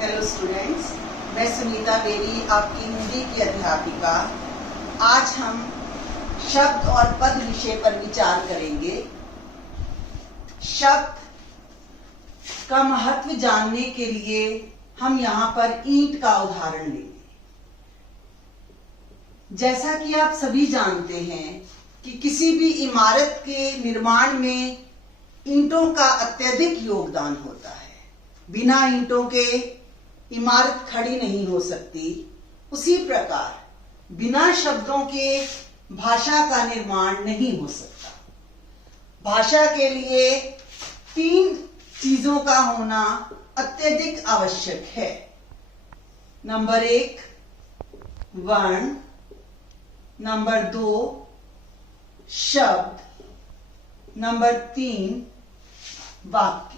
Hello students, मैं Sunita berry आपकी हिंदी की अध्यापिका। आज हम शब्द और पद विषय पर विचार करेंगे। शब्द का महत्व जानने के लिए हम यहाँ पर ईंट का उदाहरण लेंगे। जैसा कि आप सभी जानते हैं कि किसी भी इमारत के निर्माण में ईंटों का अत्यधिक योगदान होता है। बिना ईंटों के इमारत खड़ी नहीं हो सकती। उसी प्रकार बिना शब्दों के भाषा का निर्माण नहीं हो सकता। भाषा के लिए 3 चीजों का होना अत्यधिक आवश्यक है। नंबर 1 वर्ण, नंबर 2 शब्द, नंबर 3 वाक्य।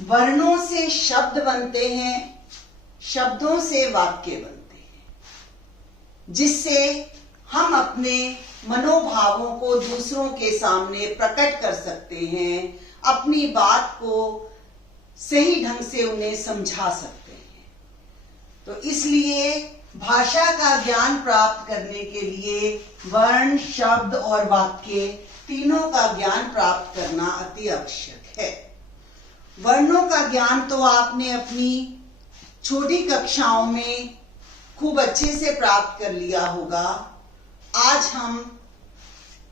वर्णों से शब्द बनते हैं, शब्दों से वाक्य बनते हैं, जिससे हम अपने मनोभावों को दूसरों के सामने प्रकट कर सकते हैं, अपनी बात को सही ढंग से उन्हें समझा सकते हैं। तो इसलिए भाषा का ज्ञान प्राप्त करने के लिए वर्ण, शब्द और वाक्य तीनों का ज्ञान प्राप्त करना अति आवश्यक है। वर्णों का ज्ञान तो आपने अपनी छोटी कक्षाओं में खूब अच्छे से प्राप्त कर लिया होगा। आज हम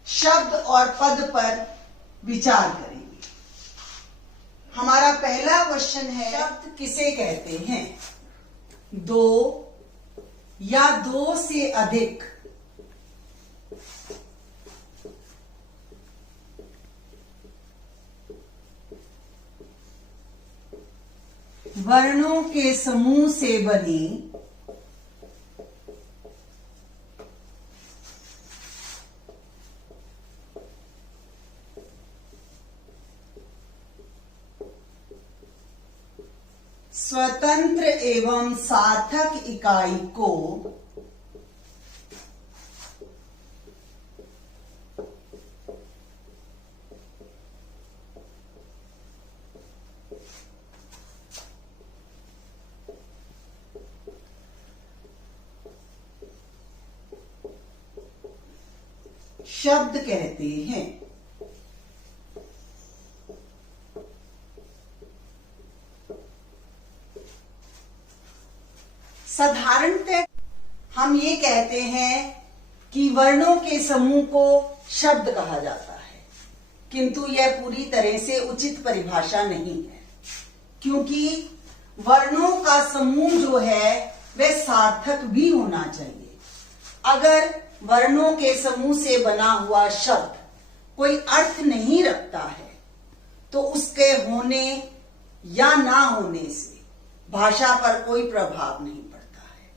शब्द और पद पर विचार करेंगे। हमारा पहला क्वेश्चन है, शब्द किसे कहते हैं? 2 या 2 से अधिक वर्णों के समूह से बनी स्वतंत्र एवं सार्थक इकाई को शब्द कहते हैं। साधारणतः हम ये कहते हैं कि वर्णों के समूह को शब्द कहा जाता है, किंतु यह पूरी तरह से उचित परिभाषा नहीं है, क्योंकि वर्णों का समूह जो है वह सार्थक भी होना चाहिए। अगर वर्णों के समूह से बना हुआ शब्द कोई अर्थ नहीं रखता है तो उसके होने या ना होने से भाषा पर कोई प्रभाव नहीं पड़ता है।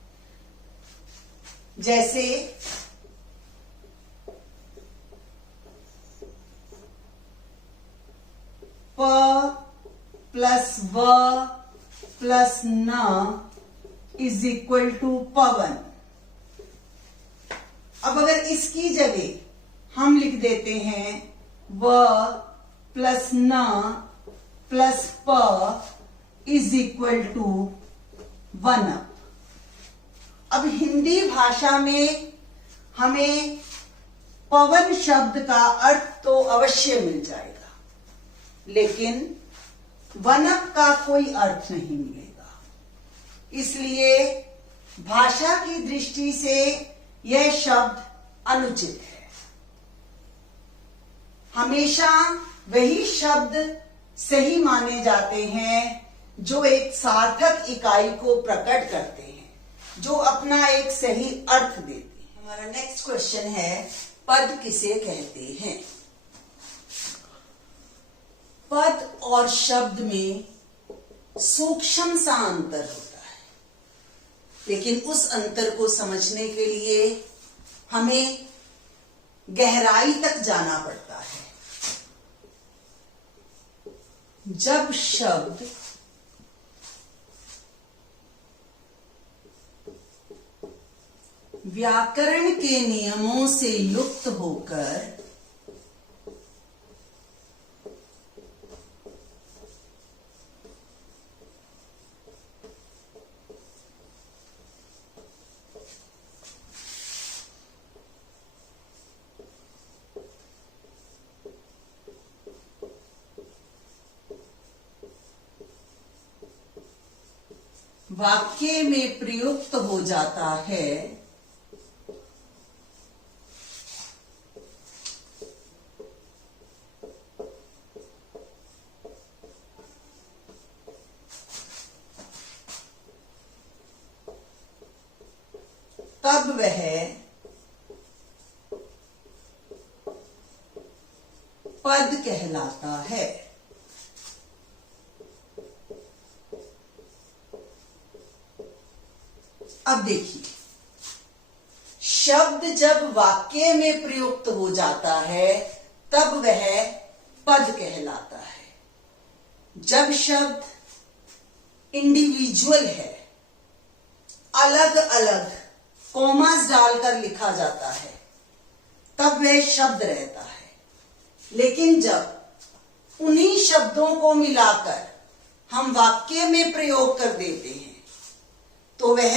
जैसे प प्लस व प्लस न इज इक्वल टू पवन। अब अगर इसकी जगह हम लिख देते हैं व प्लस न प्लस प इज इक्वल टू वन। अब हिंदी भाषा में हमें पवन शब्द का अर्थ तो अवश्य मिल जाएगा, लेकिन वनप का कोई अर्थ नहीं मिलेगा। इसलिए भाषा की दृष्टि से यह शब्द अनुचित है। हमेशा वही शब्द सही माने जाते हैं जो एक सार्थक इकाई को प्रकट करते हैं, जो अपना एक सही अर्थ देते हैं। हमारा नेक्स्ट क्वेश्चन है, पद किसे कहते हैं? पद और शब्द में सूक्ष्म सा अंतर होता है, लेकिन उस अंतर को समझने के लिए हमें गहराई तक जाना पड़ता है। जब शब्द व्याकरण के नियमों से युक्त होकर वाक्य में प्रयुक्त हो जाता है तब वह पद कहलाता है। अब देखिए, शब्द जब वाक्य में प्रयुक्त हो जाता है तब वह पद कहलाता है। जब शब्द इंडिविजुअल है, अलग अलग कॉमास डालकर लिखा जाता है, तब वह शब्द रहता है। लेकिन जब उन्हीं शब्दों को मिलाकर हम वाक्य में प्रयोग कर देते हैं तो वह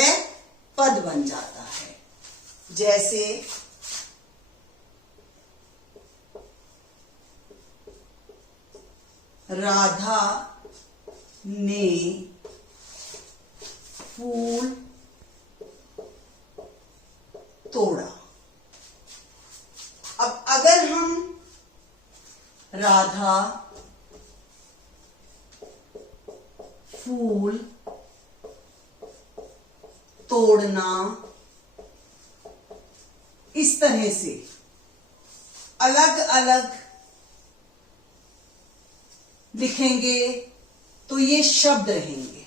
पद बन जाता है। जैसे राधा ने फूल तोड़ा। अब अगर हम राधा फूल तोड़ना इस तरह से अलग अलग लिखेंगे तो ये शब्द रहेंगे।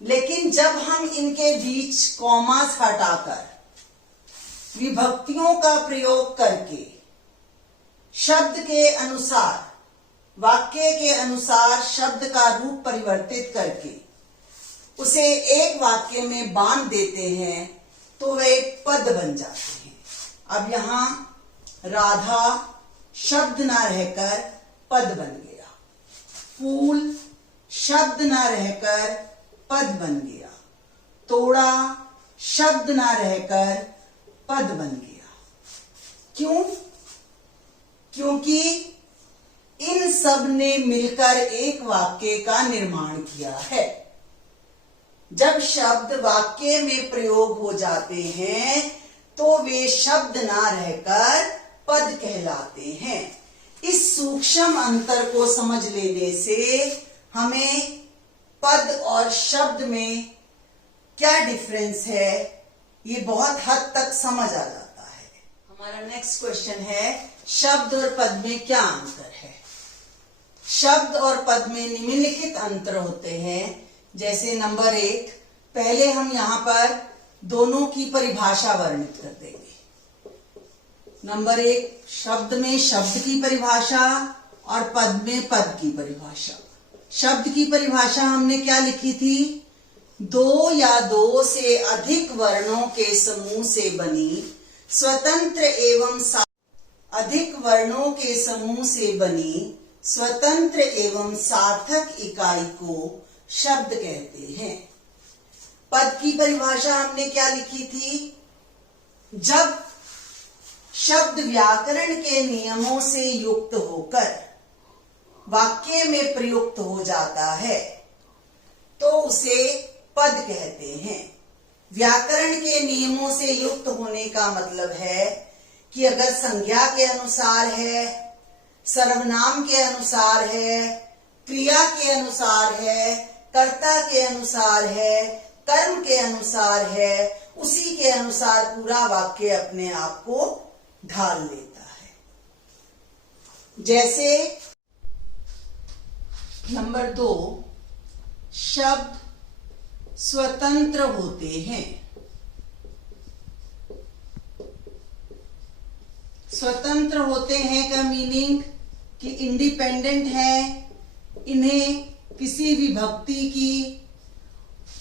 लेकिन जब हम इनके बीच कॉमास हटाकर विभक्तियों का प्रयोग करके शब्द के अनुसार, वाक्य के अनुसार शब्द का रूप परिवर्तित करके उसे एक वाक्य में बांध देते हैं तो वे पद बन जाते हैं। अब यहां राधा शब्द ना रहकर पद बन गया, फूल शब्द ना रहकर पद बन गया, तोड़ा शब्द ना रहकर पद बन गया। क्यों? क्योंकि इन सब ने मिलकर एक वाक्य का निर्माण किया है। जब शब्द वाक्य में प्रयोग हो जाते हैं तो वे शब्द ना रहकर पद कहलाते हैं। इस सूक्ष्म अंतर को समझ लेने से हमें पद और शब्द में क्या डिफरेंस है ये बहुत हद तक समझ आ जाता है। हमारा नेक्स्ट क्वेश्चन है, शब्द और पद में क्या अंतर है? शब्द और पद में निम्नलिखित अंतर होते हैं। जैसे नंबर 1, पहले हम यहां पर दोनों की परिभाषा वर्णित कर देंगे। नंबर 1, शब्द में शब्द की परिभाषा और पद में पद की परिभाषा। शब्द की परिभाषा हमने क्या लिखी थी? 2 या 2 से अधिक वर्णों के समूह से बनी स्वतंत्र एवं अधिक वर्णों के समूह से बनी स्वतंत्र एवं सार्थक इकाई को शब्द कहते हैं। पद की परिभाषा हमने क्या लिखी थी? जब शब्द व्याकरण के नियमों से युक्त होकर वाक्य में प्रयुक्त हो जाता है तो उसे पद कहते हैं। व्याकरण के नियमों से युक्त होने का मतलब है कि अगर संज्ञा के अनुसार है, सर्वनाम के अनुसार है, क्रिया के अनुसार है, कर्ता के अनुसार है, कर्म के अनुसार है, उसी के अनुसार पूरा वाक्य अपने आप को ढाल लेता है। जैसे नंबर 2, शब्द स्वतंत्र होते हैं। स्वतंत्र होते हैं का मीनिंग कि इंडिपेंडेंट है, इन्हें किसी भी विभक्ति की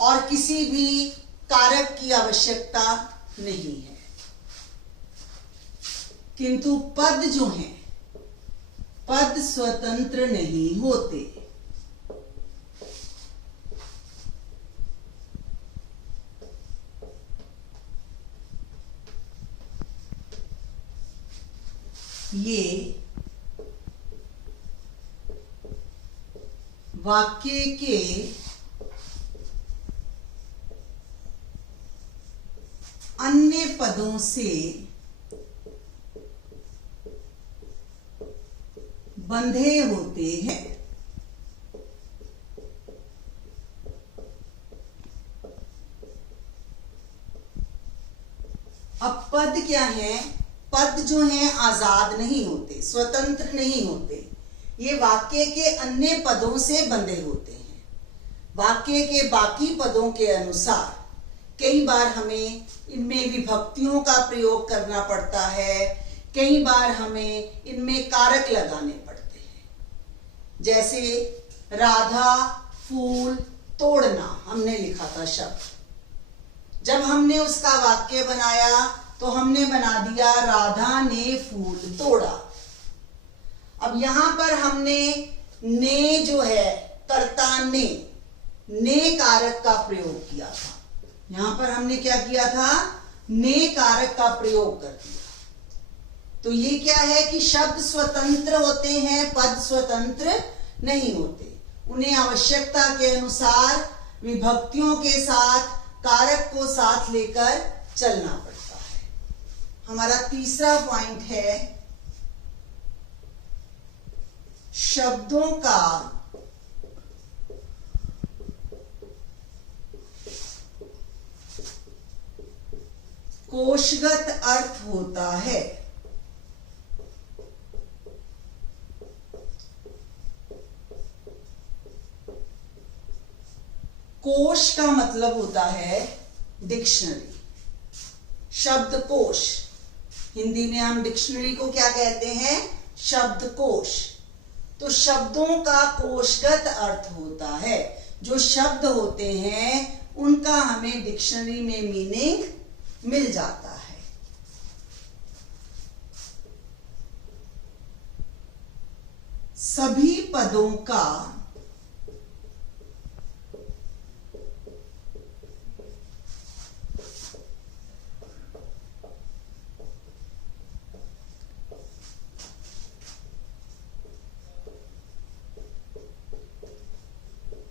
और किसी भी कारक की आवश्यकता नहीं है। किंतु पद जो हैं, पद स्वतंत्र नहीं होते। ये वाक्य के पदों से बंधे होते हैं। अब पद क्या है? पद जो हैं आजाद नहीं होते, स्वतंत्र नहीं होते, ये वाक्य के अन्य पदों से बंधे होते हैं। वाक्य के बाकी पदों के अनुसार कई बार हमें इनमें विभक्तियों का प्रयोग करना पड़ता है, कई बार हमें इनमें कारक लगाने पड़ते हैं। जैसे राधा फूल तोड़ना हमने लिखा था शब्द, जब हमने उसका वाक्य बनाया तो हमने बना दिया राधा ने फूल तोड़ा। अब यहां पर हमने ने जो है कर्ता ने कारक का प्रयोग किया था। यहां पर हमने क्या किया था? ने कारक का प्रयोग कर दिया। तो ये क्या है कि शब्द स्वतंत्र होते हैं, पद स्वतंत्र नहीं होते। उन्हें आवश्यकता के अनुसार विभक्तियों के साथ कारक को साथ लेकर चलना पड़ता है। हमारा तीसरा पॉइंट है शब्दों का कोशगत अर्थ होता है। कोश का मतलब होता है डिक्शनरी, शब्दकोश। हिंदी में हम डिक्शनरी को क्या कहते हैं? शब्दकोश। तो शब्दों का कोशगत अर्थ होता है, जो शब्द होते हैं उनका हमें डिक्शनरी में मीनिंग मिल जाता है। सभी पदों का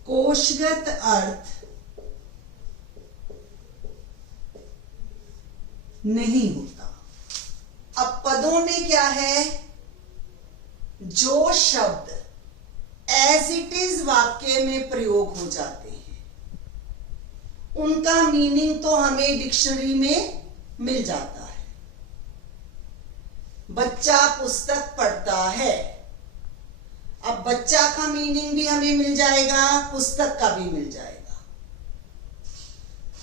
कोशगत अर्थ नहीं होता। अब पदों में क्या है? जो शब्द एज इट इज वाक्य में प्रयोग हो जाते हैं उनका मीनिंग तो हमें डिक्शनरी में मिल जाता है। बच्चा पुस्तक पढ़ता है, अब बच्चा का मीनिंग भी हमें मिल जाएगा, पुस्तक का भी मिल जाएगा।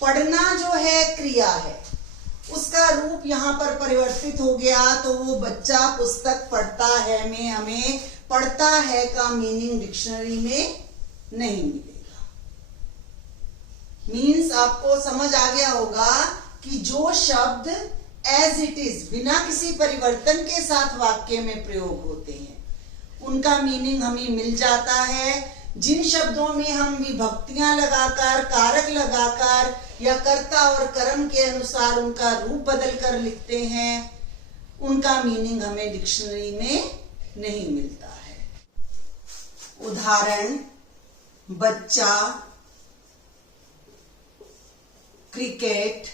पढ़ना जो है क्रिया है, उसका रूप यहां पर परिवर्तित हो गया, तो वो बच्चा पुस्तक पढ़ता है में हमें पढ़ता है का मीनिंग डिक्शनरी में नहीं मिलेगा। मीन्स आपको समझ आ गया होगा कि जो शब्द एज इट इज बिना किसी परिवर्तन के साथ वाक्य में प्रयोग होते हैं उनका मीनिंग हमें मिल जाता है। जिन शब्दों में हम विभक्तियां लगाकर, कारक लगाकर या कर्ता और कर्म के अनुसार उनका रूप बदल कर लिखते हैं उनका मीनिंग हमें डिक्शनरी में नहीं मिलता है। उदाहरण: बच्चा, क्रिकेट,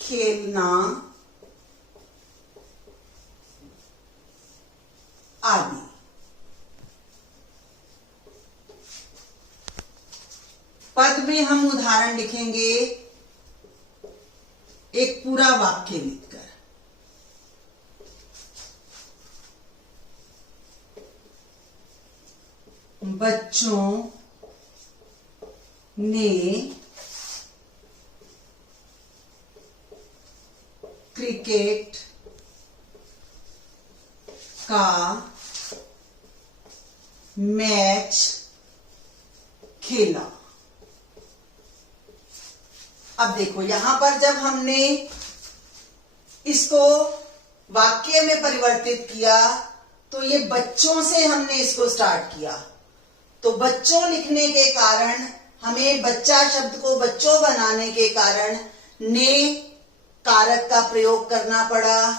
खेलना आदि। पद में हम उदाहरण लिखेंगे एक पूरा वाक्य लिखकर। बच्चों ने क्रिकेट का मैच खेला। अब देखो यहां पर जब हमने इसको वाक्य में परिवर्तित किया तो ये बच्चों से हमने इसको स्टार्ट किया, तो बच्चों लिखने के कारण हमें बच्चा शब्द को बच्चों बनाने के कारण ने कारक का प्रयोग करना पड़ा।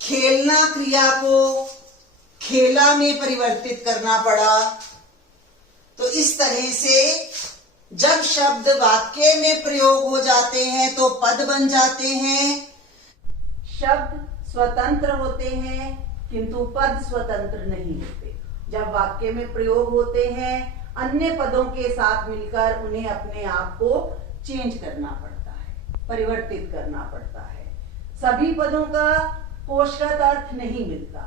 खेलना क्रिया को खेला में परिवर्तित करना पड़ा। तो इस तरह से जब शब्द वाक्य में प्रयोग हो जाते हैं तो पद बन जाते हैं। शब्द स्वतंत्र होते हैं किंतु पद स्वतंत्र नहीं होते। जब वाक्य में प्रयोग होते हैं अन्य पदों के साथ मिलकर उन्हें अपने आप को चेंज करना पड़ता है, परिवर्तित करना पड़ता है। सभी पदों का कोशगत अर्थ नहीं मिलता।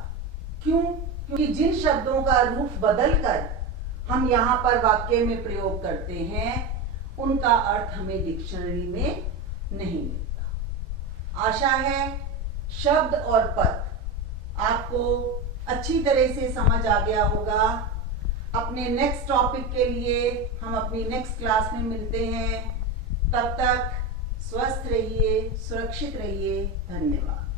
क्यों? क्योंकि जिन शब्दों का रूप बदलकर हम यहाँ पर वाक्य में प्रयोग करते हैं उनका अर्थ हमें डिक्शनरी में नहीं मिलता। आशा है शब्द और पद आपको अच्छी तरह से समझ आ गया होगा। अपने नेक्स्ट टॉपिक के लिए हम अपनी नेक्स्ट क्लास में मिलते हैं। तब तक स्वस्थ रहिए, सुरक्षित रहिए। धन्यवाद।